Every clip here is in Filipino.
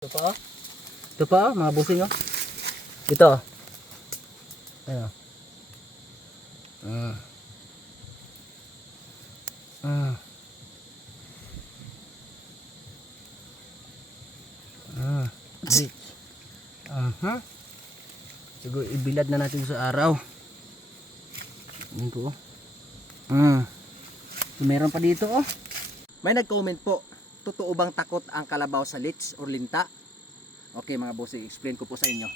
Ito pa, mga busing oh. Ito. Ayan. Siguro ibilad na natin sa araw. Ayan po. So, meron pa dito oh. May nag-comment po, totoo bang takot ang kalabaw sa leech or linta? Okay mga boss, i-explain ko po sa inyo.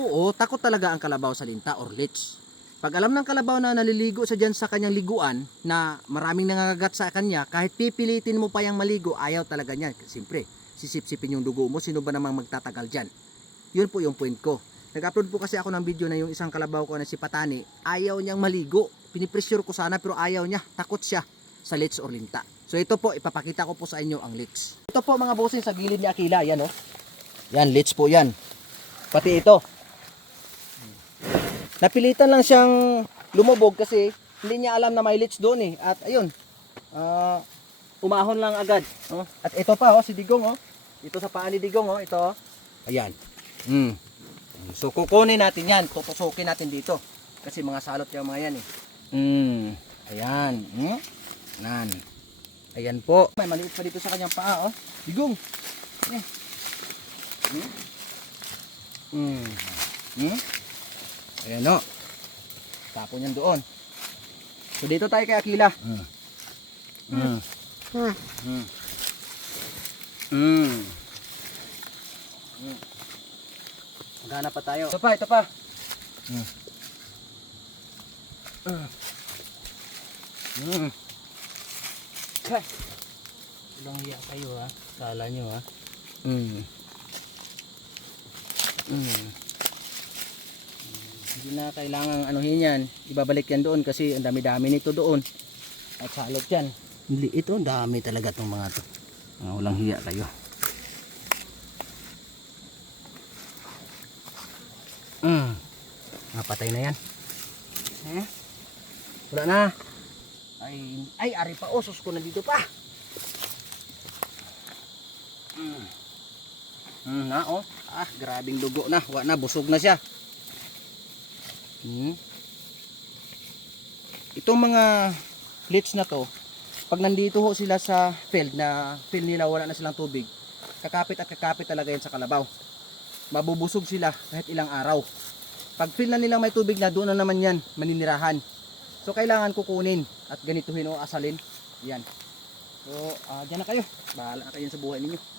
Oo, takot talaga ang kalabaw sa linta or leech. Pag alam ng kalabaw na naliligo sa dyan sa kanyang liguan, na maraming nangangagat sa kanya, kahit pipilitin mo pa yung maligo, ayaw talaga niya. Siyempre, sisip-sipin yung dugo mo, sino ba namang magtatagal dyan? Yun po yung point ko. Nag-upload po kasi ako ng video na yung isang kalabaw ko na si Patani, ayaw niyang maligo. Pinipressure ko sana pero ayaw niya, takot siya sa leech or linta. So ito po, ipapakita ko po sa inyo ang leech. Ito po mga bossing sa gilid ni Akila, yan oh. Yan, leech po yan. Pati ito. Napilitan lang siyang lumubog kasi hindi niya alam na may leech doon eh. At ayun, umahon lang agad. Oh. At ito pa oh, si Digong oh. Ito sa paa ni Digong oh, ito oh. Ayan. So kukunin natin yan, tutusukin natin dito. Kasi mga salot yung mga yan eh. Ayan. Nan. Ayan po. May maliit pa dito sa kanyang paa oh. Digong. Ayan o. Tapon yan doon. So dito tayo kay Akila. Maghanap pa tayo. Ito pa, ito pa. Ilang hiya kayo ha. Kala nyo ha. Hindi na kailangang anuhin yan. Ibabalik yan doon kasi ang dami-dami nito doon. At salot yan. Ito, dami talaga itong mga to. Walang hiya kayo. Napatay na yan. Wala na. Ay, ari pa. Osos ko na dito pa. Na oh. Grabing dugo na. Wala na, busog na siya. Itong mga leech na to, pag nandito ho sila sa field na field nila wala na silang tubig, kakapit at kakapit talaga yan sa kalabaw. Mabubusog sila kahit ilang araw. Pag field na nilang may tubig na, doon na naman yan maninirahan. So kailangan kukunin at ganituhin o asalin. Yan. So dyan na kayo. Bahala na kayo sa buhay ninyo.